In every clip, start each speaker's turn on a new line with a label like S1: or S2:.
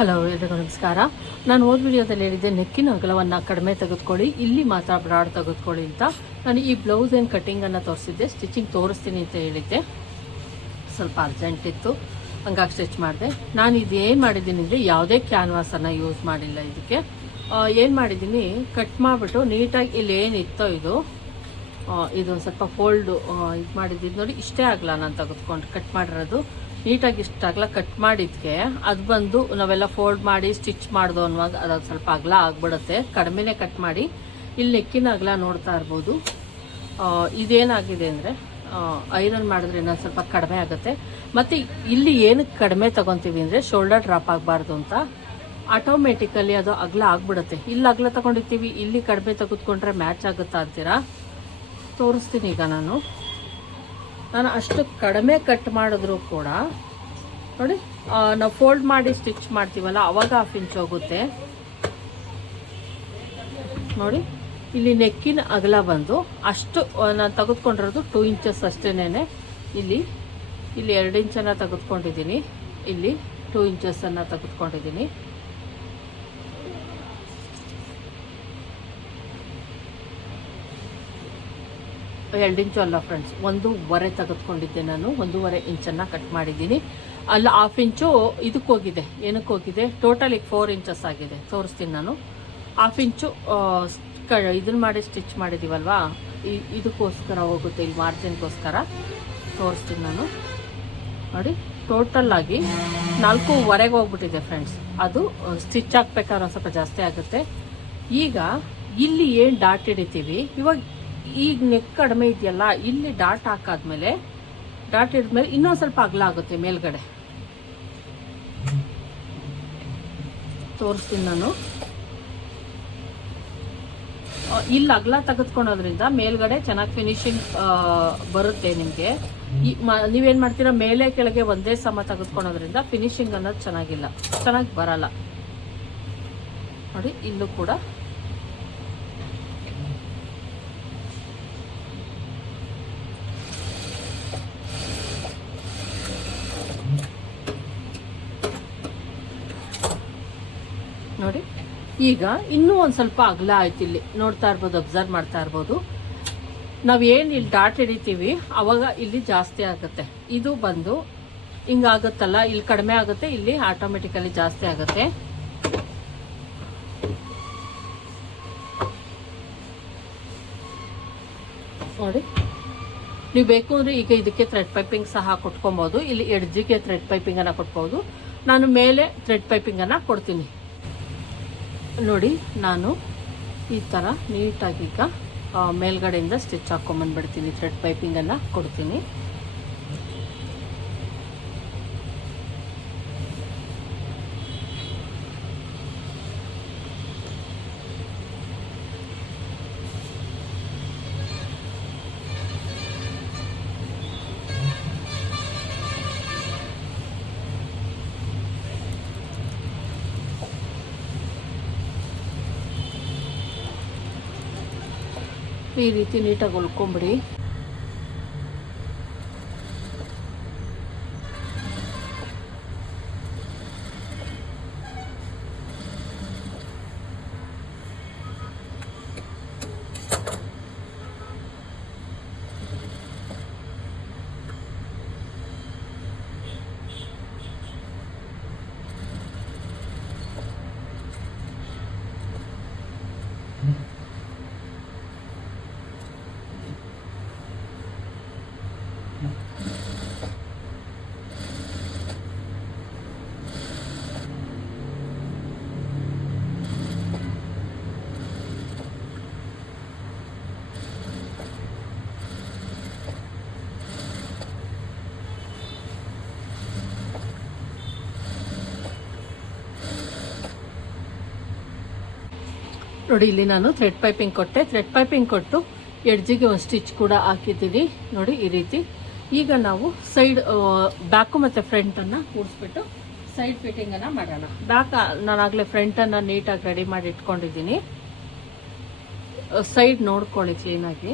S1: Hello ಎಲ್ರಿಗೂ ನಮಸ್ಕಾರ. ನಾನು ಹೋದ ವಿಡಿಯೋದಲ್ಲಿ ಹೇಳಿದ್ದೆ ನೆಕ್ಕಿನ ಅಗಲವನ್ನು ಕಡಿಮೆ ತೆಗೆದುಕೊಳ್ಳಿ ಇಲ್ಲಿ ಮಾತ್ರ ಬ್ರಾಡ್ ತೆಗೆದುಕೊಳ್ಳಿ ಅಂತ. ನಾನು ಈ ಬ್ಲೌಸ್ ಏನು ಕಟ್ಟಿಂಗನ್ನು ತೋರಿಸಿದ್ದೆ ಸ್ಟಿಚಿಂಗ್ ತೋರಿಸ್ತೀನಿ ಅಂತ ಹೇಳಿದ್ದೆ. ಸ್ವಲ್ಪ ಅರ್ಜೆಂಟ್ ಇತ್ತು ಹಂಗಾಗಿ ಸ್ಟಿಚ್ ಮಾಡಿದೆ. ನಾನು ಇದೇನು ಮಾಡಿದ್ದೀನಿ ಅಂದರೆ ಯಾವುದೇ ಕ್ಯಾನ್ವಾಸನ್ನು ಯೂಸ್ ಮಾಡಿಲ್ಲ ಇದಕ್ಕೆ. ಏನು ಮಾಡಿದ್ದೀನಿ ಕಟ್ ಮಾಡಿಬಿಟ್ಟು ನೀಟಾಗಿ ಇಲ್ಲಿ ಏನಿತ್ತೋ ಇದು ಆ, ಇದು ಒಂದು ಸ್ವಲ್ಪ ಫೋಲ್ಡು ಇದು ಮಾಡಿದ್ದು ನೋಡಿ ಇಷ್ಟೇ ಆಗಲ್ಲ ನಾನು ತೆಗೆದುಕೊಂಡು ಕಟ್ ಮಾಡಿರೋದು. ನೀಟಾಗಿ ಇಷ್ಟ ಅಗಲ ಕಟ್ ಮಾಡಿದ್ಕೆ, ಅದು ಬಂದು ನಾವೆಲ್ಲ ಫೋಲ್ಡ್ ಮಾಡಿ, ಸ್ಟಿಚ್ ಮಾಡ್ದು ಅನ್ನುವಾಗ ಅದು ಸ್ವಲ್ಪ ಅಗಲ ಆಗ್ಬಿಡುತ್ತೆ. ಕಡಿಮೆನೇ ಕಟ್ ಮಾಡಿ ಇಲ್ಲಿ ನೆಕ್ಕಿನ ಅಗಲ ನೋಡ್ತಾ ಇರ್ಬೋದು. ಇದೇನಾಗಿದೆ ಅಂದರೆ ಐರನ್ ಮಾಡಿದ್ರೆ ಇನ್ನೊಂದು ಸ್ವಲ್ಪ ಕಡಿಮೆ ಆಗುತ್ತೆ. ಮತ್ತು ಇಲ್ಲಿ ಏನಕ್ಕೆ ಕಡಿಮೆ ತಗೊತೀವಿ ಅಂದರೆ, ಶೋಲ್ಡರ್ ಡ್ರಾಪ್ ಆಗಬಾರ್ದು ಅಂತ. ಆಟೋಮೆಟಿಕಲಿ ಅದು ಅಗಲ ಆಗ್ಬಿಡುತ್ತೆ. ಇಲ್ಲಿ ಅಗಲ ತಗೊಂಡಿರ್ತೀವಿ, ಇಲ್ಲಿ ಕಡಿಮೆ ತೆಗೆದುಕೊಂಡ್ರೆ ಮ್ಯಾಚ್ ಆಗುತ್ತಾ ಅಂತೀರಾ? ತೋರಿಸ್ತೀನಿ ಈಗ ನಾನು. ನಾನು ಅಷ್ಟು ಕಡಿಮೆ ಕಟ್ ಮಾಡಿದ್ರೂ ಕೂಡ, ನೋಡಿ ನಾವು ಫೋಲ್ಡ್ ಮಾಡಿ ಸ್ಟಿಚ್ ಮಾಡ್ತೀವಲ್ಲ, ಅವಾಗ ಹಾಫ್ ಇಂಚ್ ಹೋಗುತ್ತೆ. ನೋಡಿ, ಇಲ್ಲಿ ನೆಕ್ಕಿನ ಅಗಲ ಬಂದು ಅಷ್ಟು ನಾನು ತೆಗೆದುಕೊಂಡಿರೋದು ಟೂ ಇಂಚಸ್ ಅಷ್ಟೇನೆ ಇಲ್ಲಿ ಇಲ್ಲಿ ಎರಡು ಇಂಚನ್ನು ತೆಗೆದುಕೊಂಡಿದ್ದೀನಿ. ಇಲ್ಲಿ ಟೂ ಇಂಚಸ್ಸನ್ನು ತೆಗೆದುಕೊಂಡಿದ್ದೀನಿ. ಎರಡು ಇಂಚು ಅಲ್ಲ ಫ್ರೆಂಡ್ಸ್ ಒಂದೂವರೆ ತೆಗೆದುಕೊಂಡಿದ್ದೆ ನಾನು ಒಂದೂವರೆ ಇಂಚನ್ನು ಕಟ್ ಮಾಡಿದ್ದೀನಿ. ಅಲ್ಲ ಹಾಫ್ ಇಂಚು ಇದಕ್ಕೆ ಹೋಗಿದೆ. ಏನಕ್ಕೆ ಹೋಗಿದೆ? ಟೋಟಲ್ ಈಗ ಫೋರ್ ಇಂಚಸ್ ಆಗಿದೆ. ತೋರಿಸ್ತೀನಿ ನಾನು. ಹಾಫ್ ಇಂಚು ಕ, ಇದನ್ನ ಮಾಡಿ ಸ್ಟಿಚ್ ಮಾಡಿದ್ದೀವಲ್ವಾ ಇದಕ್ಕೋಸ್ಕರ ಹೋಗುತ್ತೆ ಇಲ್ಲಿ ಮಾರ್ಜಿನ್ಗೋಸ್ಕರ ತೋರಿಸ್ತೀನಿ ನಾನು. ನೋಡಿ ಟೋಟಲ್ ಆಗಿ ನಾಲ್ಕೂವರೆಗೆ ಹೋಗ್ಬಿಟ್ಟಿದೆ ಫ್ರೆಂಡ್ಸ್ ಅದು ಸ್ಟಿಚ್ ಹಾಕ್ಬೇಕಾದ್ರೆ ಸ್ವಲ್ಪ ಜಾಸ್ತಿ ಆಗುತ್ತೆ. ಈಗ, ಇಲ್ಲಿ ಏನು ಡಾಟ್ ಹಿಡಿತೀವಿ? ಇವಾಗ ಈಗ ನೆಕ್ ಕಡಿಮೆ ಇದೆಯಲ್ಲ, ಇಲ್ಲಿ ಡಾಟ್ ಹಾಕಾದ್ಮೇಲೆ, ಡಾಟ್ ಹಿಡಿದ್ಮೇಲೆ ಇನ್ನೊಂದು ಸ್ವಲ್ಪ ಅಗಲ ಆಗುತ್ತೆ ಮೇಲ್ಗಡೆ. ತೋರಿಸ್ತೀನಿ ನಾನು. ಇಲ್ಲಿ ಅಗಲ ತೆಗೆದುಕೊಳೋದ್ರಿಂದ ಮೇಲ್ಗಡೆ ಚೆನ್ನಾಗಿ ಫಿನಿಶಿಂಗ್ ಬರುತ್ತೆ ನಿಮಗೆ. ಈ ನೀವೇನ್ ಮಾಡ್ತೀರಾ, ಮೇಲೆ ಕೆಳಗೆ ಒಂದೇ ಸಮ ತೆಗೆದುಕೊಳೋದ್ರಿಂದ ಫಿನಿಶಿಂಗ್ ಅನ್ನೋದು ಚೆನ್ನಾಗಿಲ್ಲ, ಚೆನ್ನಾಗಿ ಬರಲ್ಲ. ನೋಡಿ, ಇಲ್ಲೂ ಕೂಡ ನೋಡಿ ಈಗ ಇನ್ನೂ ಒಂದು ಸ್ವಲ್ಪ ಅಗಲ ಆಯ್ತು ಇಲ್ಲಿ. ನೋಡ್ತಾ ಇರ್ಬೋದು ಅಬ್ಸರ್ವ್ ಮಾಡ್ತಾ ಇರ್ಬೋದು. ನಾವು ಏನು ಇಲ್ಲಿ ಡಾಟ್ ಹಿಡಿತೀವಿ, ಅವಾಗ ಇಲ್ಲಿ ಜಾಸ್ತಿ ಆಗುತ್ತೆ. ಇದು ಬಂದು ಹಿಂಗಾಗುತ್ತಲ್ಲ ಇಲ್ಲಿ ಕಡಿಮೆ ಆಗುತ್ತೆ, ಇಲ್ಲಿ ಆಟೋಮೆಟಿಕಲಿ ಜಾಸ್ತಿ ಆಗುತ್ತೆ. ನೋಡಿ. ನೀವು ಬೇಕು ಅಂದರೆ ಈಗ ಇದಕ್ಕೆ ಥ್ರೆಡ್ ಪೈಪಿಂಗ್ ಸಹ ಕೊಟ್ಕೊಬೋದು. ಇಲ್ಲಿ ಎಡ್ಜಿಗೆ ಥ್ರೆಡ್ ಪೈಪಿಂಗನ್ನು ಕೊಟ್ಬೋದು. ನಾನು ಮೇಲೆ ಥ್ರೆಡ್ ಪೈಪಿಂಗನ್ನು ಕೊಡ್ತೀನಿ. ನೋಡಿ ನಾನು ಈ ಥರ ನೀಟಾಗಿ ಈಗ ಮೇಲ್ಗಡೆಯಿಂದ ಸ್ಟಿಚ್ ಹಾಕ್ಕೊಂಬಂದ್ಬಿಡ್ತೀನಿ ಥ್ರೆಡ್ ಪೈಪಿಂಗನ್ನು ಕೊಡ್ತೀನಿ. ಈ ರೀತಿ ನೀಟಾಗಿ ಹೊಲ್ಕೊಂಬಿಡಿ. ನೋಡಿ, ಇಲ್ಲಿ ನಾನು ಥ್ರೆಡ್ ಪೈಪಿಂಗ್ ಕೊಟ್ಟೆ. ಥ್ರೆಡ್ ಪೈಪಿಂಗ್ ಕೊಟ್ಟು ಎಡ್ಜಿಗೆ ಒಂದು ಸ್ಟಿಚ್ ಕೂಡ ಹಾಕಿದ್ದೀನಿ. ನೋಡಿ, ಈ ರೀತಿ. ಈಗ ನಾವು ಸೈಡ್ ಬ್ಯಾಕು ಮತ್ತು ಫ್ರಂಟನ್ನು ಕೂಡಿಸ್ಬಿಟ್ಟು ಸೈಡ್ ಫಿಟ್ಟಿಂಗನ್ನು ಮಾಡೋಣ. ಬ್ಯಾಕ್ ನಾನಾಗಲೇ ಫ್ರಂಟನ್ನು ನೀಟಾಗಿ ರೆಡಿ ಮಾಡಿ ಇಟ್ಕೊಂಡಿದ್ದೀನಿ. ಸೈಡ್ ನೋಡ್ಕೊಳ್ಳಿ ಕ್ಲೀನಾಗಿ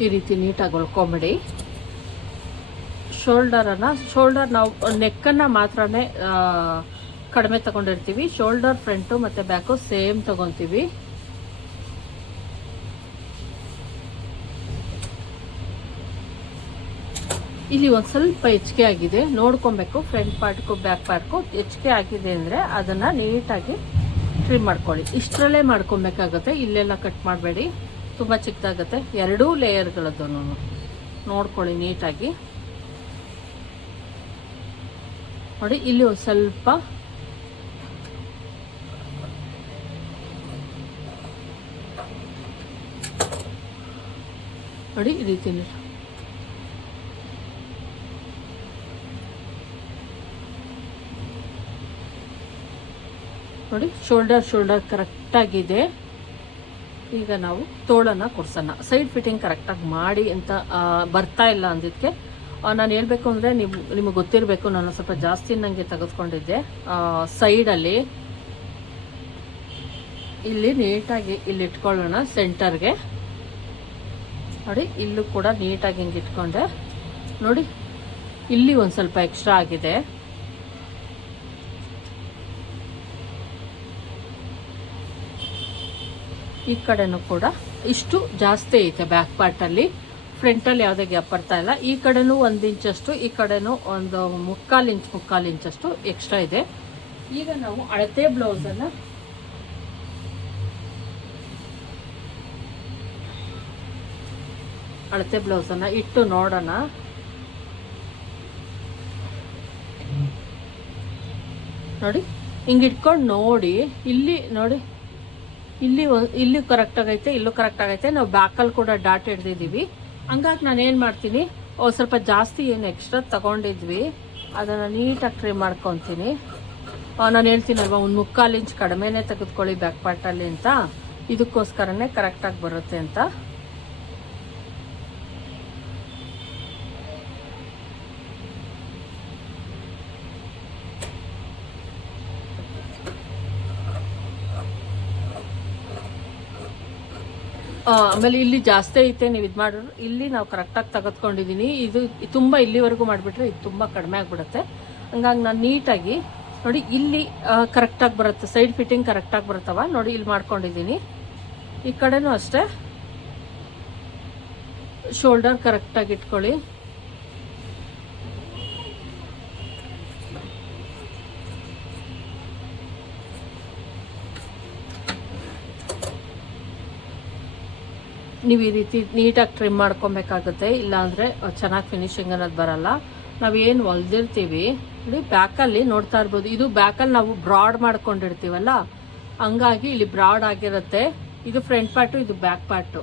S1: ಈ ರೀತಿ ನೀಟಾಗಿ ಹೊಲ್ಕೊಂಬಿಡಿ ಶೋಲ್ಡರನ್ನು ಶೋಲ್ಡರ್ ನಾವು ನೆಕ್ಕನ್ನು ಮಾತ್ರನೇ ಆ, ಕಡಿಮೆ ತಗೊಂಡಿರ್ತೀವಿ. ಶೋಲ್ಡರ್ ಫ್ರಂಟು ಮತ್ತು ಬ್ಯಾಕು ಸೇಮ್ ತಗೊತೀವಿ. ಇಲ್ಲಿ ಒಂದು ಸ್ವಲ್ಪ ಹೆಚ್ಚಿಗೆ ಆಗಿದೆ. ನೋಡ್ಕೊಬೇಕು ಫ್ರಂಟ್ ಪಾರ್ಟ್ಗೂ ಬ್ಯಾಕ್ ಪಾರ್ಟ್ಗೂ ಹೆಚ್ಚಿಗೆ ಆಗಿದೆ ಅಂದರೆ ಅದನ್ನು ನೀಟಾಗಿ ಟ್ರಿಮ್ ಮಾಡ್ಕೊಳ್ಳಿ. ಇಷ್ಟರಲ್ಲೇ ಮಾಡ್ಕೊಬೇಕಾಗತ್ತೆ. ಇಲ್ಲೆಲ್ಲ ಕಟ್ ಮಾಡಬೇಡಿ. ತುಂಬ ಚಿಕ್ಕದಾಗತ್ತೆ. ಎರಡೂ ಲೇಯರ್ಗಳದ್ದು ನೋಡ್ಕೊಳ್ಳಿ ನೀಟಾಗಿ. ನೋಡಿ, ಇಲ್ಲಿ ಒಂದು ಸ್ವಲ್ಪ ನೋಡಿ, ಈ ರೀತಿ ನೋಡಿ ಶೋಲ್ಡರ್ ಶೋಲ್ಡರ್ ಕರೆಕ್ಟಾಗಿದೆ ಈಗ ನಾವು ತೋಳನ್ನು ಕೊಡ್ಸೋಣ. ಸೈಡ್ ಫಿಟ್ಟಿಂಗ್ ಕರೆಕ್ಟಾಗಿ ಮಾಡಿ ಅಂತ ಬರ್ತಾ ಇಲ್ಲ ಅಂದಿದ್ದಕ್ಕೆ ನಾನು ಹೇಳಬೇಕು ಅಂದರೆ ನೀವು ನಿಮಗೆ ಗೊತ್ತಿರಬೇಕು, ನಾನು ಸ್ವಲ್ಪ ಜಾಸ್ತಿ ನನಗೆ ತೆಗೆದುಕೊಂಡಿದ್ದೆ. ಸೈಡಲ್ಲಿ ಇಲ್ಲಿ ನೀಟಾಗಿ ಇಲ್ಲಿ ಇಟ್ಕೊಳ್ಳೋಣ ಸೆಂಟರ್ಗೆ. ನೋಡಿ, ಇಲ್ಲೂ ಕೂಡ ನೀಟಾಗಿ ಹಿಂಗೆ ಇಟ್ಕೊಂಡೆ. ನೋಡಿ, ಇಲ್ಲಿ ಒಂದು ಸ್ವಲ್ಪ ಎಕ್ಸ್ಟ್ರಾ ಆಗಿದೆ. ಈ ಕಡೆನೂ ಕೂಡ ಇಷ್ಟು ಜಾಸ್ತಿ ಐತೆ ಬ್ಯಾಕ್ ಪಾರ್ಟಲ್ಲಿ ಫ್ರಂಟಲ್ಲಿ ಯಾವುದೇ ಗ್ಯಾಪ್ ಬರ್ತಾ ಇಲ್ಲ. ಈ ಕಡೆನೂ ಒಂದು ಇಂಚಷ್ಟು ಈ ಕಡೆನೂ ಒಂದು ಮುಕ್ಕಾಲು ಇಂಚ್ ಮುಕ್ಕಾಲು ಇಂಚಷ್ಟು ಎಕ್ಸ್ಟ್ರಾ ಇದೆ. ಈಗ ನಾವು ಅಳತೆ ಬ್ಲೌಸನ್ನು ಅಳತೆ ಬ್ಲೌಸನ್ನು ಇಟ್ಟು ನೋಡೋಣ. ನೋಡಿ, ಹಿಂಗೆ ಇಟ್ಕೊಂಡು ನೋಡಿ, ಇಲ್ಲಿ ನೋಡಿ. ಇಲ್ಲಿ ಇಲ್ಲಿ ಕರೆಕ್ಟ್ ಆಗೈತೆ, ಇಲ್ಲೂ ಕರೆಕ್ಟ್ ಆಗೈತೆ. ನಾವು ಬ್ಯಾಕಲ್ಲಿ ಕೂಡ ಡಾಟ್ ಹಿಡ್ದಿದ್ದೀವಿ. ಹಂಗಾಗಿ ನಾನು ಏನು ಮಾಡ್ತೀನಿ ಸ್ವಲ್ಪ ಜಾಸ್ತಿ ಏನು ಎಕ್ಸ್ಟ್ರಾ ತಗೊಂಡಿದ್ವಿ. ಅದನ್ನು ನೀಟಾಗಿ ಟ್ರೈ ಮಾಡ್ಕೊತೀನಿ. ನಾನು ಹೇಳ್ತೀನಲ್ವ, ಒಂದು ಮುಕ್ಕಾಲು ಇಂಚ್ ಕಡಿಮೆನೇ ತೆಗೆದುಕೊಳ್ಳಿ ಬ್ಯಾಕ್ ಪಾರ್ಟಲ್ಲಿ ಅಂತ. ಇದಕ್ಕೋಸ್ಕರನೇ ಕರೆಕ್ಟಾಗಿ ಬರುತ್ತೆ ಅಂತ. ಆಮೇಲೆ ಇಲ್ಲಿ ಜಾಸ್ತಿ ಐತೆ, ನೀವು ಇದು ಮಾಡಿದ್ರು ಇಲ್ಲಿ ನಾವು ಕರೆಕ್ಟಾಗಿ ತೆಗೆದುಕೊಂಡಿದ್ದೀನಿ ಇದು ತುಂಬ ಇಲ್ಲಿವರೆಗೂ ಮಾಡಿಬಿಟ್ರೆ ಇದು ತುಂಬ ಕಡಿಮೆ ಆಗಿಬಿಡುತ್ತೆ. ಹಂಗಾಗಿ ನಾನು ನೀಟಾಗಿ, ನೋಡಿ ಇಲ್ಲಿ ಕರೆಕ್ಟಾಗಿ ಬರುತ್ತೆ. ಸೈಡ್ ಫಿಟ್ಟಿಂಗ್ ಕರೆಕ್ಟಾಗಿ ಬರುತ್ತವ. ನೋಡಿ ಇಲ್ಲಿ ಮಾಡ್ಕೊಂಡಿದ್ದೀನಿ ಈ ಕಡೆನೂ ಅಷ್ಟೇ. ಶೋಲ್ಡರ್ ಕರೆಕ್ಟಾಗಿ ಇಟ್ಕೊಳ್ಳಿ. ನೀವು ಈ ರೀತಿ ನೀಟಾಗಿ ಟ್ರಿಮ್ ಮಾಡ್ಕೊಬೇಕಾಗುತ್ತೆ. ಇಲ್ಲಾಂದರೆ ಚೆನ್ನಾಗಿ ಫಿನಿಶಿಂಗ್ ಅನ್ನೋದು ಬರಲ್ಲ. ನಾವೇನು ಹೊಲ್ದಿರ್ತೀವಿ ನೋಡಿ ಬ್ಯಾಕಲ್ಲಿ ನೋಡ್ತಾ ಇರ್ಬೋದು. ಇದು ಬ್ಯಾಕಲ್ಲಿ ನಾವು ಬ್ರಾಡ್ ಮಾಡ್ಕೊಂಡಿರ್ತೀವಲ್ಲ? ಹಂಗಾಗಿ ಇಲ್ಲಿ ಬ್ರಾಡ್ ಆಗಿರುತ್ತೆ. ಇದು ಫ್ರಂಟ್ ಪಾರ್ಟು ಇದು ಬ್ಯಾಕ್ ಪಾರ್ಟು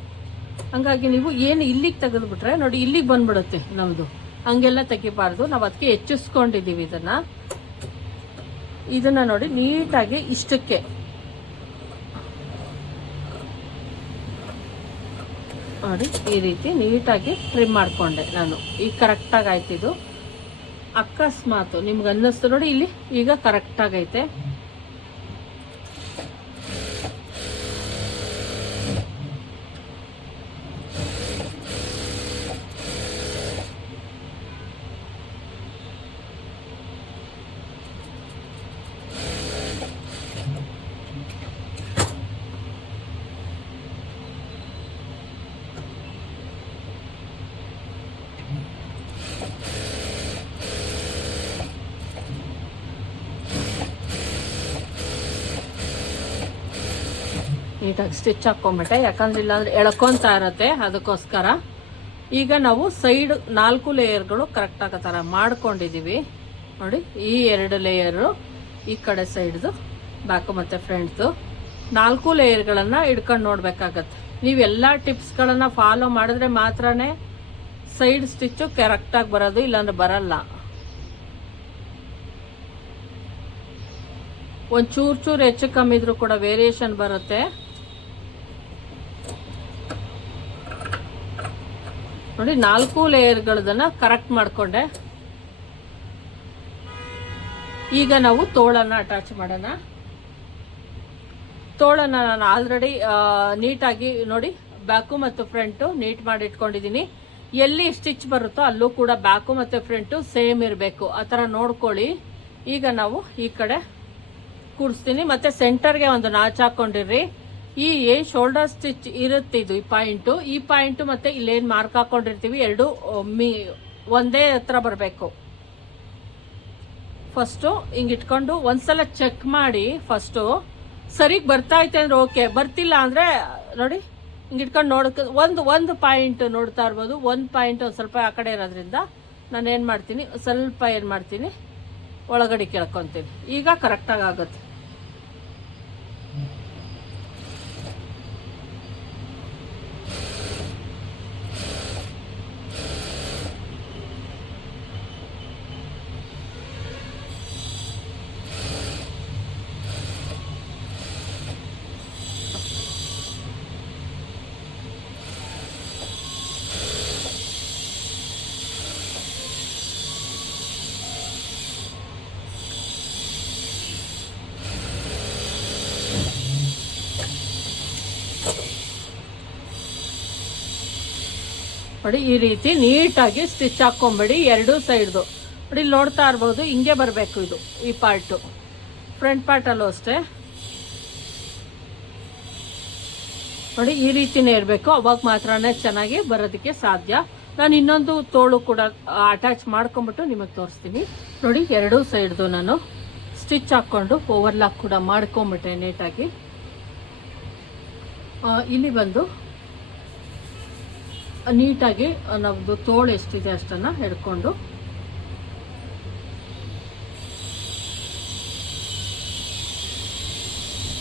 S1: ಹಂಗಾಗಿ ನೀವು ಏನು ಇಲ್ಲಿಗೆ ತೆಗೆದುಬಿಟ್ರೆ, ನೋಡಿ ಇಲ್ಲಿಗೆ ಬಂದ್ಬಿಡುತ್ತೆ ನಮ್ಮದು ಹಂಗೆಲ್ಲ ತೆಗಿಬಾರ್ದು. ನಾವು ಅದಕ್ಕೆ ಹೆಚ್ಚಿಸ್ಕೊಂಡಿದ್ದೀವಿ ಇದನ್ನು. ಇದನ್ನು ನೋಡಿ ನೀಟಾಗಿ ಇಷ್ಟಕ್ಕೆ. ನೋಡಿ, ಈ ರೀತಿ ನೀಟಾಗಿ ಟ್ರಿಮ್ ಮಾಡಿಕೊಂಡೆ ನಾನು. ಈಗ ಕರೆಕ್ಟಾಗಿ ಆಯ್ತಿದ್ದು ಅಕಸ್ಮಾತು ನಿಮ್ಗೆ ಅನ್ನಿಸ್ತು ನೋಡಿ, ಇಲ್ಲಿ ಈಗ ಕರೆಕ್ಟಾಗೈತೆ ನೀಟಾಗಿ ಸ್ಟಿಚ್ ಹಾಕ್ಕೊಂಬಿಟ್ಟೆ ಯಾಕಂದ್ರೆ ಇಲ್ಲಾಂದ್ರೆ ಎಳ್ಕೊತಾ ಇರತ್ತೆ ಅದಕ್ಕೋಸ್ಕರ. ಈಗ ನಾವು ಸೈಡ್ ನಾಲ್ಕು ಲೇಯರ್ಗಳು ಕರೆಕ್ಟ್ ಆಗೋ ಥರ ಮಾಡ್ಕೊಂಡಿದ್ದೀವಿ ನೋಡಿ, ಈ ಎರಡು ಲೇಯರು ಈ ಕಡೆ ಸೈಡ್ದು ಬ್ಯಾಕು ಮತ್ತು ಫ್ರಂಟ್ದು ನಾಲ್ಕು ಲೇಯರ್ಗಳನ್ನು ಹಿಡ್ಕೊಂಡು ನೋಡ್ಬೇಕಾಗತ್ತೆ. ನೀವೆಲ್ಲ ಟಿಪ್ಸ್ಗಳನ್ನು ಫಾಲೋ ಮಾಡಿದ್ರೆ ಮಾತ್ರ ಸೈಡ್ ಸ್ಟಿಚ್ಚು ಕರೆಕ್ಟಾಗಿ ಬರೋದು, ಇಲ್ಲಾಂದ್ರೆ ಬರಲ್ಲ. ಒಂದು ಚೂರು ಚೂರು ಹೆಚ್ಚು ಕಮ್ಮಿದ್ರು ಕೂಡ ವೇರಿಯೇಷನ್ ಬರುತ್ತೆ. ನೋಡಿ, ನಾಲ್ಕು ಲೇಯರ್ಗಳದನ್ನ ಕರೆಕ್ಟ್ ಮಾಡ್ಕೊಂಡೆ. ಈಗ ನಾವು ತೋಳನ್ನ ಅಟ್ಯಾಚ್ ಮಾಡೋಣ. ತೋಳನ್ನ ನಾನು ಆಲ್ರೆಡಿ ನೀಟಾಗಿ ನೋಡಿ ಬ್ಯಾಕು ಮತ್ತು ಫ್ರಂಟು ನೀಟ್ ಮಾಡಿ ಇಟ್ಕೊಂಡಿದ್ದೀನಿ ಎಲ್ಲಿ ಸ್ಟಿಚ್ ಬರುತ್ತೋ ಅಲ್ಲೂ ಕೂಡ ಬ್ಯಾಕು ಮತ್ತು ಫ್ರಂಟು ಸೇಮ್ ಇರಬೇಕು. ಆ ಥರ ನೋಡ್ಕೊಳ್ಳಿ. ಈಗ ನಾವು ಈ ಕಡೆ ಕೂಡಿಸ್ತೀನಿ ಮತ್ತು ಸೆಂಟರ್ಗೆ ಒಂದು ನಾಚ್ ಹಾಕ್ಕೊಂಡಿರ್ರಿ ಈ ಶೋಲ್ಡರ್ ಸ್ಟಿಚ್ ಇರುತ್ತೆ ಇದು ಈ ಪಾಯಿಂಟು. ಈ ಪಾಯಿಂಟು ಮತ್ತು ಇಲ್ಲೇನು ಮಾರ್ಕ್ ಹಾಕ್ಕೊಂಡಿರ್ತೀವಿ ಎರಡು ಮೀ, ಒಂದೇ ಹತ್ರ ಬರಬೇಕು. ಫಸ್ಟು ಹಿಂಗೆ ಇಟ್ಕೊಂಡು ಒಂದ್ಸಲ ಚೆಕ್ ಮಾಡಿ ಫಸ್ಟು ಸರಿಗೆ ಬರ್ತಾ ಐತೆ ಅಂದ್ರೆ ಓಕೆ ಬರ್ತಿಲ್ಲ ಅಂದರೆ, ನೋಡಿ, ಹಿಂಗೆ ಇಟ್ಕೊಂಡು ನೋಡಕ್ಕೆ ಒಂದು ಒಂದು ಪಾಯಿಂಟ್ ನೋಡ್ತಾ ಇರ್ಬೋದು. ಒಂದು ಪಾಯಿಂಟ್ ಒಂದು ಸ್ವಲ್ಪ ಆ ಕಡೆ ಇರೋದ್ರಿಂದ ನಾನು ಏನು ಮಾಡ್ತೀನಿ, ಸ್ವಲ್ಪ ಏನು ಮಾಡ್ತೀನಿ, ಒಳಗಡೆ ಕೇಳ್ಕೊತೀನಿ. ಈಗ ಕರೆಕ್ಟಾಗಿ ಆಗುತ್ತೆ. ನೋಡಿ, ಈ ರೀತಿ ನೀಟಾಗಿ ಸ್ಟಿಚ್ ಹಾಕ್ಕೊಂಬಿಡಿ ಎರಡೂ ಸೈಡ್ದು ನೋಡಿ ಇಲ್ಲಿ ನೋಡ್ತಾ ಇರ್ಬೋದು, ಹಿಂಗೆ ಬರಬೇಕು ಇದು, ಈ ಪಾರ್ಟು ಫ್ರಂಟ್ ಪಾರ್ಟಲ್ಲೂ ಅಷ್ಟೇ. ನೋಡಿ, ಈ ರೀತಿನೇ ಇರಬೇಕು. ಅವಾಗ ಮಾತ್ರನೇ ಚೆನ್ನಾಗಿ ಬರೋದಕ್ಕೆ ಸಾಧ್ಯ. ನಾನು ಇನ್ನೊಂದು ತೋಳು ಕೂಡ ಅಟ್ಯಾಚ್ ಮಾಡ್ಕೊಂಬಿಟ್ಟು ನಿಮಗೆ ತೋರಿಸ್ತೀನಿ. ನೋಡಿ, ಎರಡೂ ಸೈಡ್ದು ನಾನು ಸ್ಟಿಚ್ ಹಾಕ್ಕೊಂಡು ಓವರ್ಲಾಕ್ ಕೂಡ ಮಾಡ್ಕೊಂಬಿಟ್ಟೆ ನೀಟಾಗಿ. ಇಲ್ಲಿ ಬಂದು ನೀಟಾಗಿ ನಮ್ಮದು ತೋಳು ಎಷ್ಟಿದೆ ಅಷ್ಟನ್ನು ಹಿಡ್ಕೊಂಡು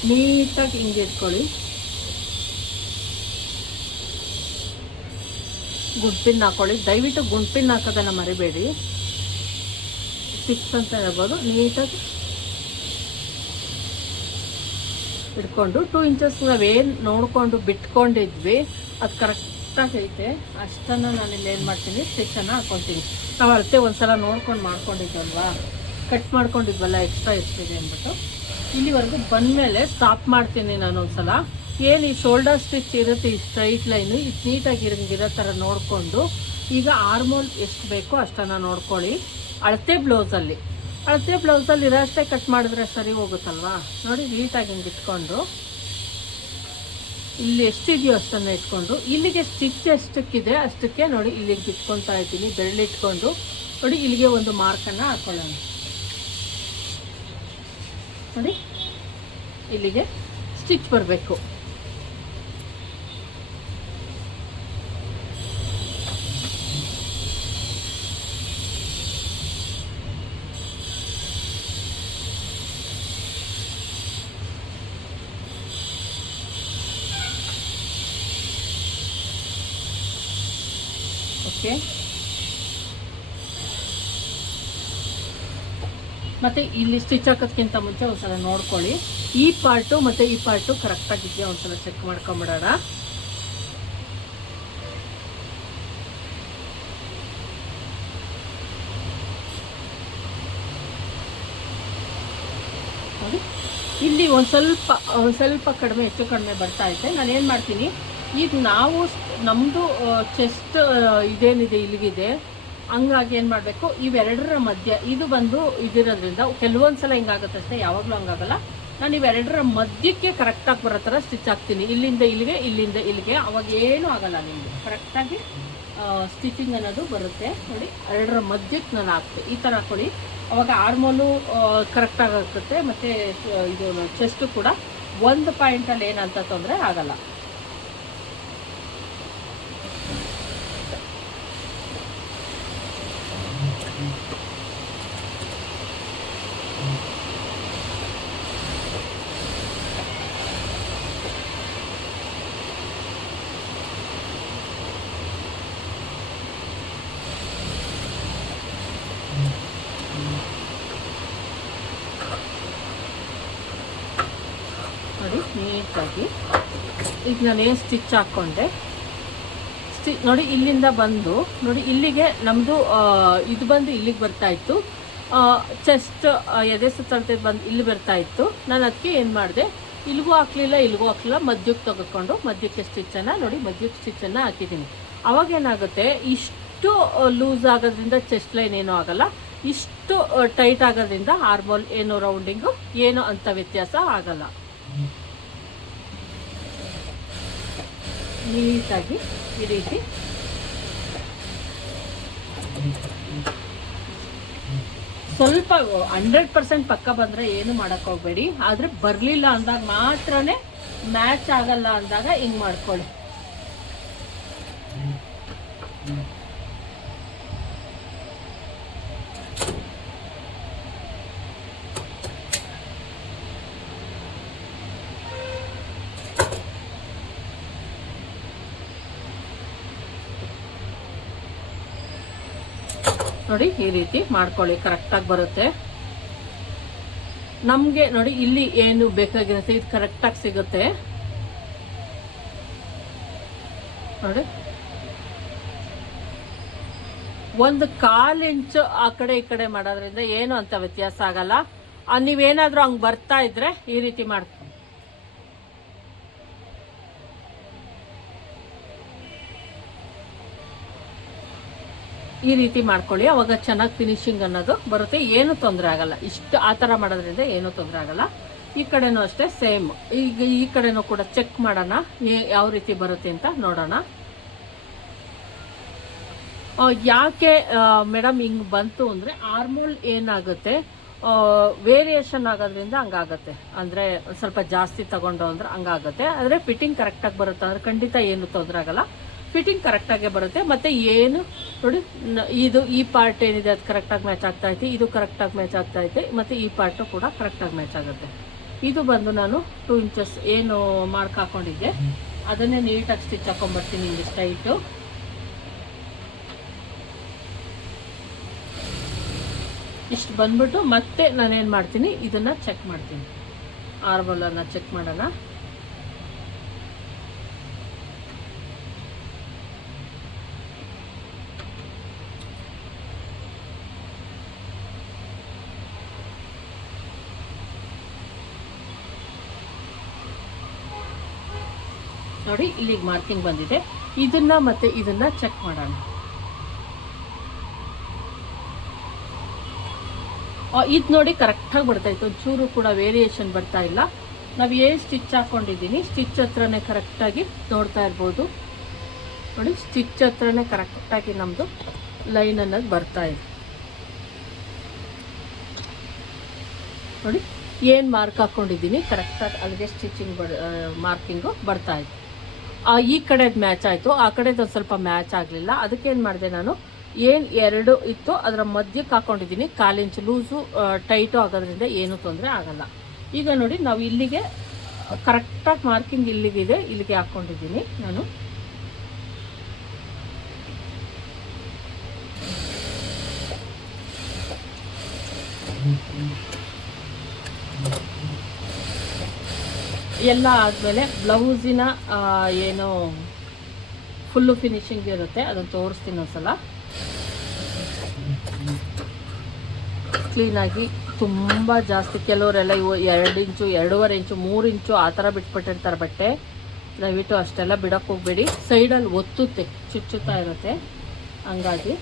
S1: ನೀಟಾಗಿ ಹಿಂಗೆ ಇಟ್ಕೊಳ್ಳಿ. ಗುಂಪಿನ ಹಾಕೊಳ್ಳಿ. ದಯವಿಟ್ಟು ಗುಂಪಿನ ಹಾಕೋದನ್ನ ಮರಿಬೇಡಿ. ಸಿಕ್ಸ್ ಅಂತ ಹೇಳ್ಬೋದು. ನೀಟಾಗಿ ಇಟ್ಕೊಂಡು ಟೂ ಇಂಚಸ್ ನಾವೇನು ನೋಡಿಕೊಂಡು ಬಿಟ್ಕೊಂಡಿದ್ವಿ, ಅದು ಕರೆಕ್ಟಾಗಿ ಐತೆ, ಅಷ್ಟನ್ನು ನಾನು ಇಲ್ಲಿ ಏನು ಮಾಡ್ತೀನಿ ಸ್ಟಿಚ್ಚನ್ನು ಹಾಕ್ಕೊತೀನಿ ನಾವು ಅಳತೆ ಒಂದ್ಸಲ ನೋಡ್ಕೊಂಡು ಮಾಡ್ಕೊಂಡಿದ್ದಲ್ವಾ ಕಟ್ ಮಾಡ್ಕೊಂಡಿದ್ವಲ್ಲ ಎಕ್ಸ್ಟ್ರಾ ಎಷ್ಟಿದೆ ಅಂದ್ಬಿಟ್ಟು. ಇಲ್ಲಿವರೆಗೂ ಬಂದಮೇಲೆ ಸ್ಟಾಪ್ ಮಾಡ್ತೀನಿ ನಾನು ಒಂದ್ಸಲ. ಏನು ಈ ಶೋಲ್ಡರ್ ಸ್ಟಿಚ್ ಇರುತ್ತೆ, ಈ ಸ್ಟ್ರೈಟ್ ಲೈನು ಇಷ್ಟು ನೀಟಾಗಿ ಇರೋ ಥರ ನೋಡಿಕೊಂಡು, ಈಗ ಆರ್ಮೋಲ್ ಎಷ್ಟು ಬೇಕೋ ಅಷ್ಟನ್ನು ನೋಡ್ಕೊಳ್ಳಿ. ಅಳತೆ ಬ್ಲೌಸಲ್ಲಿ ಅಳತೆ ಬ್ಲೌಸಲ್ಲಿ ಇರೋಷ್ಟೇ ಕಟ್ ಮಾಡಿದ್ರೆ ಸರಿ ಹೋಗುತ್ತಲ್ವಾ? ನೋಡಿ ನೀಟಾಗಿ ಹಿಂಗೆ ಇಟ್ಕೊಂಡು. ಇಲ್ಲಿ ಎಷ್ಟಿದೆಯೋ ಅಷ್ಟನ್ನು ಇಟ್ಕೊಂಡು, ಇಲ್ಲಿಗೆ ಸ್ಟಿಚ್ ಎಷ್ಟಕ್ಕಿದೆ ಅಷ್ಟಕ್ಕೆ ನೋಡಿ ಇಲ್ಲಿಗೆ ಬಿಟ್ಕೊತಾ ಇದ್ದೀನಿ ಬೆರಳಿಟ್ಕೊಂಡು ನೋಡಿ, ಇಲ್ಲಿಗೆ ಒಂದು ಮಾರ್ಕನ್ನು ಹಾಕೊಳ್ಳೋಣ. ನೋಡಿ, ಇಲ್ಲಿಗೆ ಸ್ಟಿಚ್ ಬರಬೇಕು ಓಕೆ ಮತ್ತೆ ಇಲ್ಲಿ ಸ್ಟಿಚ್ ಹಾಕೋದ್ಕಿಂತ ಮುಂಚೆ ಒಂದ್ಸಲ ನೋಡ್ಕೊಳ್ಳಿ. ಈ ಪಾರ್ಟು ಮತ್ತೆ ಈ ಪಾರ್ಟು ಕರೆಕ್ಟಾಗಿದೆಯಾ ಒಂದ್ಸಲ ಚೆಕ್ ಮಾಡ್ಕೊಂಬಿಡೋಣ. ಇಲ್ಲಿ ಒಂದು ಸ್ವಲ್ಪ ಒಂದು ಸ್ವಲ್ಪ ಕಡಿಮೆ, ಹೆಚ್ಚು ಕಡಿಮೆ ಬರ್ತಾ ಇದೆ ನಾನು ಏನು ಮಾಡ್ತೀನಿ? ಈಗ ನಾವು ನಮ್ಮದು ಚೆಸ್ಟ್ ಇದೇನಿದೆ, ಇಲ್ಲಿಗಿದೆ. ಹಂಗಾಗಿ ಏನು ಮಾಡಬೇಕು? ಇವೆರಡರ ಮಧ್ಯ ಇದು ಬಂದು ಇದಿರೋದ್ರಿಂದ ಕೆಲವೊಂದು ಸಲ ಹಿಂಗಾಗುತ್ತೆ ಅಷ್ಟೇ, ಯಾವಾಗಲೂ ಹಂಗಾಗಲ್ಲ. ನಾನು ಇವೆರಡರ ಮಧ್ಯಕ್ಕೆ ಕರೆಕ್ಟಾಗಿ ಬರೋ ಥರ ಸ್ಟಿಚ್ ಹಾಕ್ತೀನಿ. ಇಲ್ಲಿಂದ ಇಲ್ಲಿಗೆ ಇಲ್ಲಿಂದ ಇಲ್ಲಿಗೆ. ಅವಾಗ ಏನೂ ಆಗಲ್ಲ ನಿಮಗೆ. ಕರೆಕ್ಟಾಗಿ ಸ್ಟಿಚಿಂಗ್ ಅನ್ನೋದು ಬರುತ್ತೆ. ನೋಡಿ, ಎರಡರ ಮಧ್ಯಕ್ಕೆ ನಾನು ಹಾಕ್ತೆ. ಈ ಥರ ಹಾಕೊಳ್ಳಿ ಅವಾಗ ಆರ್ಮೋಲು ಕರೆಕ್ಟಾಗಿ ಆಗುತ್ತೆ ಮತ್ತು ಇದು ಚೆಸ್ಟು ಕೂಡ. ಒಂದು ಪಾಯಿಂಟಲ್ಲಿ ಏನಂತ ತೊಂದರೆ ಆಗಲ್ಲ ನೋಡಿ ನೀಟಾಗಿ ಈಗ ನಾನು ಏನು ಸ್ಟಿಚ್ ಹಾಕ್ಕೊಂಡೆ ಸ್ಟಿ ನೋಡಿ ಇಲ್ಲಿಂದ ಬಂದು, ನೋಡಿ ಇಲ್ಲಿಗೆ ನಮ್ಮದು ಇದು ಬಂದು ಇಲ್ಲಿಗೆ ಬರ್ತಾ ಇತ್ತು. ಚೆಸ್ಟ್ ಎದೆ ಸುತ್ತಳತೆ ಬಂದು ಇಲ್ಲಿ ಬರ್ತಾ ಇತ್ತು. ನಾನು ಅದಕ್ಕೆ ಏನು ಮಾಡಿದೆ ಇಲ್ಲಿಗೂ ಹಾಕ್ಲಿಲ್ಲ ಇಲ್ಲಿಗೂ ಹಾಕ್ಲಿಲ್ಲ, ಮಧ್ಯಕ್ಕೆ ತೆಗೆದುಕೊಂಡು ಮಧ್ಯಕ್ಕೆ ಸ್ಟಿಚ್ಚನ್ನು ನೋಡಿ ಮಧ್ಯಕ್ಕೆ ಸ್ಟಿಚ್ಚನ್ನು ಹಾಕಿದ್ದೀನಿ. ಅವಾಗ ಏನಾಗುತ್ತೆ, ಇಷ್ಟು ಲೂಸ್ ಆಗೋದ್ರಿಂದ ಚೆಸ್ಟ್ ಲೈನ್ ಏನೂ ಆಗಲ್ಲ, ಇಷ್ಟು ಟೈಟ್ ಆಗೋದ್ರಿಂದ ಆರ್ಮೋಲ್ ಏನು ರೌಂಡಿಂಗು ಏನು ಅಂಥ ವ್ಯತ್ಯಾಸ ಆಗಲ್ಲ. ನೀಟಾಗಿ ಈ ರೀತಿ. ಸ್ವಲ್ಪ ಹಂಡ್ರೆಡ್ ಪರ್ಸೆಂಟ್ ಪಕ್ಕ ಬಂದರೆ ಏನು ಮಾಡೋಕ್ಕೋಗ್ಬೇಡಿ ಆದರೆ ಬರಲಿಲ್ಲ ಅಂದಾಗ ಮಾತ್ರನೇ ಮ್ಯಾಚ್ ಆಗಲ್ಲ ಅಂದಾಗ ಹಿಂಗೆ ಮಾಡ್ಕೊಳ್ಳಿ. ನೋಡಿ ಈ ರೀತಿ ಮಾಡ್ಕೊಳ್ಳಿ ಕರೆಕ್ಟಾಗಿ ಬರುತ್ತೆ. ನಮಗೆ ನೋಡಿ ಇಲ್ಲಿ ಏನು ಬೇಕಾಗಿರುತ್ತೆ ಇದು ಕರೆಕ್ಟಾಗಿ ಸಿಗುತ್ತೆ. ನೋಡಿ. ಒಂದು ಕಾಲು ಇಂಚು ಆ ಕಡೆ ಈ ಕಡೆ ಮಾಡೋದ್ರಿಂದ ಏನು ಅಂತ ವ್ಯತ್ಯಾಸ ಆಗಲ್ಲ. ನೀವೇನಾದರೂ ಹಂಗೆ ಬರ್ತಾ ಇದ್ರೆ ಈ ರೀತಿ ಮಾಡಿ ಈ ರೀತಿ ಮಾಡ್ಕೊಳ್ಳಿ. ಅವಾಗ ಚೆನ್ನಾಗಿ ಫಿನಿಶಿಂಗ್ ಅನ್ನೋದು ಬರುತ್ತೆ. ಏನು ತೊಂದರೆ ಆಗಲ್ಲ. ಇಷ್ಟು ಆ ಥರ ಮಾಡೋದ್ರಿಂದ ಏನೂ ತೊಂದರೆ ಆಗಲ್ಲ. ಈ ಕಡೆನೂ ಅಷ್ಟೇ ಸೇಮ್ ಈಗ ಈ ಕಡೆನೂ ಕೂಡ ಚೆಕ್ ಮಾಡೋಣ. ಯಾವ ರೀತಿ ಬರುತ್ತೆ ಅಂತ ನೋಡೋಣ. ಯಾಕೆ ಮೇಡಮ್ ಹಿಂಗೆ ಬಂತು ಅಂದರೆ ಆರ್ಮೋಲ್ ಏನಾಗುತ್ತೆ? ವೇರಿಯೇಷನ್ ಆಗೋದ್ರಿಂದ ಹಂಗಾಗತ್ತೆ. ಅಂದರೆ ಸ್ವಲ್ಪ ಜಾಸ್ತಿ ತಗೊಂಡು ಅಂದ್ರೆ ಹಂಗಾಗುತ್ತೆ. ಆದರೆ ಫಿಟ್ಟಿಂಗ್ ಕರೆಕ್ಟಾಗಿ ಬರುತ್ತೆ. ಅಂದರೆ ಖಂಡಿತ ಏನು ತೊಂದರೆ ಆಗಲ್ಲ. ಫಿಟ್ಟಿಂಗ್ ಕರೆಕ್ಟಾಗೆ ಬರುತ್ತೆ. ಮತ್ತು ಏನು ನೋಡಿ ಇದು ಈ ಪಾರ್ಟ್ ಏನಿದೆ ಅದು ಕರೆಕ್ಟಾಗಿ ಮ್ಯಾಚ್ ಆಗ್ತಾ ಐತಿ, ಇದು ಕರೆಕ್ಟಾಗಿ ಮ್ಯಾಚ್ ಆಗ್ತಾ ಐತೆ, ಮತ್ತು ಈ ಪಾರ್ಟು ಕೂಡ ಕರೆಕ್ಟಾಗಿ ಮ್ಯಾಚ್ ಆಗುತ್ತೆ. ಇದು ಬಂದು ನಾನು ಟೂ ಇಂಚಸ್ ಏನು ಮಾರ್ಕ್ ಹಾಕೊಂಡಿದ್ದೆ. ಅದನ್ನೇ ನೀಟಾಗಿ ಸ್ಟಿಚ್ ಹಾಕೊಂಡ್ಬರ್ತೀನಿ ಹಿಂಗೆ ಸ್ಟೈಟು ಇಷ್ಟು ಬಂದ್ಬಿಟ್ಟು ಮತ್ತೆ ನಾನೇನು ಮಾಡ್ತೀನಿ, ಇದನ್ನು ಚೆಕ್ ಮಾಡ್ತೀನಿ. ಆರ್ಬಲನ್ನು ಚೆಕ್ ಮಾಡೋಣ. ನೋಡಿ ಇಲ್ಲಿಗೆ ಮಾರ್ಕಿಂಗ್ ಬಂದಿದೆ. ಇದನ್ನ ಮತ್ತೆ ಇದನ್ನ ಚೆಕ್ ಮಾಡೋಣ. ಇದು ನೋಡಿ ಕರೆಕ್ಟಾಗಿ ಬರ್ತಾ ಇತ್ತು. ಒಂಚೂರು ಕೂಡ ವೇರಿಯೇಷನ್ ಬರ್ತಾ ಇಲ್ಲ. ನಾವು ಏನು ಸ್ಟಿಚ್ ಹಾಕೊಂಡಿದ್ದೀನಿ ಸ್ಟಿಚ್ ಹತ್ರನೇ ಕರೆಕ್ಟಾಗಿ ನೋಡ್ತಾ ಇರ್ಬೋದು. ನೋಡಿ ಸ್ಟಿಚ್ ಹತ್ರನೇ ಕರೆಕ್ಟಾಗಿ ನಮ್ಮದು ಲೈನ್ ಅನ್ನೋದು ಬರ್ತಾ ಇದೆ. ನೋಡಿ, ಏನು ಮಾರ್ಕ್ ಹಾಕ್ಕೊಂಡಿದ್ದೀನಿ ಕರೆಕ್ಟಾಗಿ ಅಲ್ಲಿಗೆ ಸ್ಟಿಚಿಂಗ್ ಬರ್ ಮಾರ್ಕಿಂಗು ಬರ್ತಾ ಇದೆ. ಈ ಕಡೆದು ಮ್ಯಾಚ್ ಆಯಿತು, ಆ ಕಡೆದು ಒಂದು ಸ್ವಲ್ಪ ಮ್ಯಾಚ್ ಆಗಲಿಲ್ಲ. ಅದಕ್ಕೇನು ಮಾಡಿದೆ ನಾನು, ಏನು ಎರಡು ಇತ್ತು ಅದರ ಮಧ್ಯಕ್ಕೆ ಹಾಕ್ಕೊಂಡಿದ್ದೀನಿ ಕಾಲಿಂಚು ಲೂಸು ಟೈಟು ಆಗೋದ್ರಿಂದ ಏನೂ ತೊಂದರೆ ಆಗಲ್ಲ. ಈಗ ನೋಡಿ ನಾವು ಇಲ್ಲಿಗೆ ಕರೆಕ್ಟಾಗಿ ಮಾರ್ಕಿಂಗ್ ಇಲ್ಲಿಗಿದೆ, ಇಲ್ಲಿಗೆ ಹಾಕ್ಕೊಂಡಿದ್ದೀನಿ ನಾನು. ಎಲ್ಲ ಆದಮೇಲೆ ಬ್ಲೌಸಿನ ಏನು, ಫುಲ್ಲು ಫಿನಿಶಿಂಗ್ ಇರುತ್ತೆ. ಅದನ್ನು ತೋರಿಸ್ತೀನಿ ಒಂದ್ಸಲ. ಕ್ಲೀನಾಗಿ ತುಂಬ ಜಾಸ್ತಿ, ಕೆಲವರೆಲ್ಲ ಇವು ಎರಡು ಇಂಚು, ಎರಡೂವರೆ ಇಂಚು, ಮೂರು ಇಂಚು ಆ ಥರ ಬಿಟ್ಬಿಟ್ಟಿರ್ತಾರೆ ಬಟ್ಟೆ. ದಯವಿಟ್ಟು ಅಷ್ಟೆಲ್ಲ ಬಿಡೋಕ್ಕೆ ಹೋಗ್ಬೇಡಿ. ಸೈಡಲ್ಲಿ ಒತ್ತುತ್ತೆ, ಚುಚ್ಚುತ್ತಾ ಇರುತ್ತೆ. ಹಂಗಾಗಿ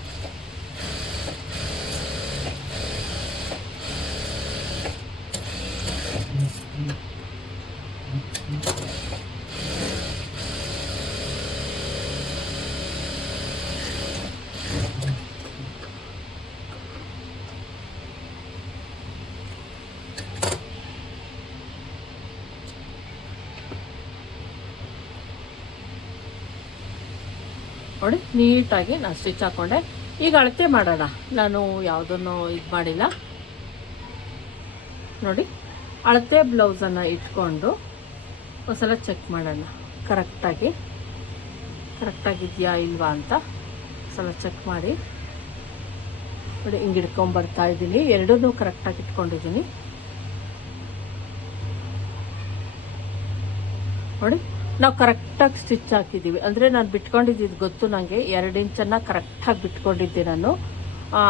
S1: ನೋಡಿ ನೀಟಾಗಿ ನಾನು ಸ್ಟಿಚ್ ಹಾಕ್ಕೊಂಡೆ ಈಗ ಅಳತೆ ಮಾಡೋಣ. ನಾನು ಯಾವುದನ್ನು ಇದು ಮಾಡಿಲ್ಲ. ನೋಡಿ, ಅಳತೆ ಬ್ಲೌಸನ್ನು ಇಟ್ಕೊಂಡು ಒಂದ್ಸಲ ಚೆಕ್ ಮಾಡೋಣ. ಕರೆಕ್ಟಾಗಿ ಕರೆಕ್ಟಾಗಿದೆಯಾ ಇಲ್ವಾ ಅಂತ ಸಲ ಚೆಕ್ ಮಾಡಿ. ನೋಡಿ, ಹಿಂಗೆ ಇಟ್ಕೊಂಬರ್ತಾ ಇದ್ದೀನಿ. ಎರಡೂ ಕರೆಕ್ಟಾಗಿ ಇಟ್ಕೊಂಡಿದ್ದೀನಿ. ನೋಡಿ ನಾವು ಕರೆಕ್ಟಾಗಿ ಸ್ಟಿಚ್ ಹಾಕಿದ್ದೀವಿ ಅಂದರೆ ನಾನು ಬಿಟ್ಕೊಂಡಿದ್ದು ಗೊತ್ತು ನನಗೆ ಎರಡು ಇಂಚನ್ನು ಕರೆಕ್ಟಾಗಿ ಬಿಟ್ಕೊಂಡಿದ್ದೆ ನಾನು.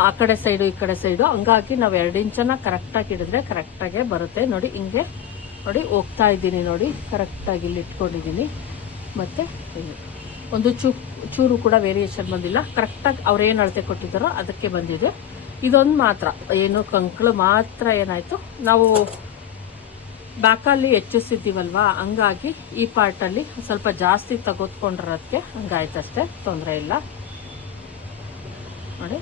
S1: ಆ ಕಡೆ ಸೈಡು ಈ ಕಡೆ ಸೈಡು ಹಂಗಾಗಿ ನಾವು ಎರಡು ಇಂಚನ್ನು ಕರೆಕ್ಟಾಗಿ ಹಿಡಿದ್ರೆ ಕರೆಕ್ಟಾಗೆ ಬರುತ್ತೆ. ನೋಡಿ, ಹಿಂಗೆ. ನೋಡಿ, ಹೋಗ್ತಾ ಇದ್ದೀನಿ ನೋಡಿ. ಕರೆಕ್ಟಾಗಿ ಇಲ್ಲಿ ಇಟ್ಕೊಂಡಿದ್ದೀನಿ. ಮತ್ತು ಒಂದು ಚೂ, ಚೂರು ಕೂಡ ವೇರಿಯೇಷನ್ ಬಂದಿಲ್ಲ. ಕರೆಕ್ಟಾಗಿ ಅವ್ರೇನು ಅಳತೆ ಕೊಟ್ಟಿದ್ದಾರೋ ಅದಕ್ಕೆ ಬಂದಿದೆ. ಇದೊಂದು ಮಾತ್ರ. ಏನು ಕಂಕಳು ಮಾತ್ರ ಏನಾಯಿತು? ನಾವು ಬ್ಯಾಕಲ್ಲಿ ಹೆಚ್ಚಿಸಿದ್ದೀವಲ್ವಾ? ಹಂಗಾಗಿ ಈ ಪಾರ್ಟಲ್ಲಿ ಸ್ವಲ್ಪ ಜಾಸ್ತಿ ತೆಗೆದುಕೊಂಡಿರೋದಕ್ಕೆ ಹಂಗಾಯ್ತು ಅಷ್ಟೇ, ತೊಂದರೆ ಇಲ್ಲ. ನೋಡಿ.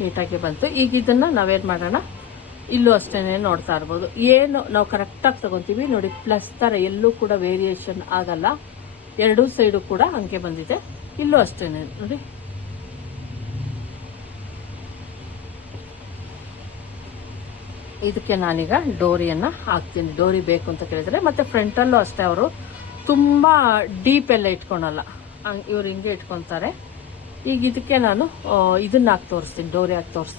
S1: ನೀಟಾಗಿ ಬಂತು. ಈಗ ಇದನ್ನು ನಾವೇನು ಮಾಡೋಣ? ಇಲ್ಲೂ ಅಷ್ಟೇ ನೋಡ್ತಾ ಇರ್ಬೋದು. ಏನು, ನಾವು ಕರೆಕ್ಟಾಗಿ ತಗೊತೀವಿ. ನೋಡಿ ಪ್ಲಸ್ ಥರ ಎಲ್ಲೂ ಕೂಡ ವೇರಿಯೇಷನ್ ಆಗಲ್ಲ. ಎರಡೂ ಸೈಡು ಕೂಡ ಹಂಗೆ ಬಂದಿದೆ. ಇಲ್ಲೂ ಅಷ್ಟೇ ನೋಡಿ. ಇದಕ್ಕೆ ನಾನೀಗ ಡೋರಿಯನ್ನು ಹಾಕ್ತೀನಿ. ಡೋರಿ ಬೇಕು ಅಂತ ಕೇಳಿದರೆ, ಮತ್ತು ಫ್ರಂಟಲ್ಲೂ ಅಷ್ಟೇ ಅವರು ತುಂಬ ಡೀಪ್ ಎಲ್ಲ ಇಟ್ಕೊಳಲ್ಲ. ಹಂಗೆ ಇವ್ರು ಹಿಂಗೆ ಇಟ್ಕೊತಾರೆ ಈಗ ಇದಕ್ಕೆ ನಾನು ಇದನ್ನ ಹಾಕಿ ತೋರಿಸ್ತೀನಿ. ಡೋರಿ ಹಾಕಿ ತೋರಿಸ್ತೀನಿ.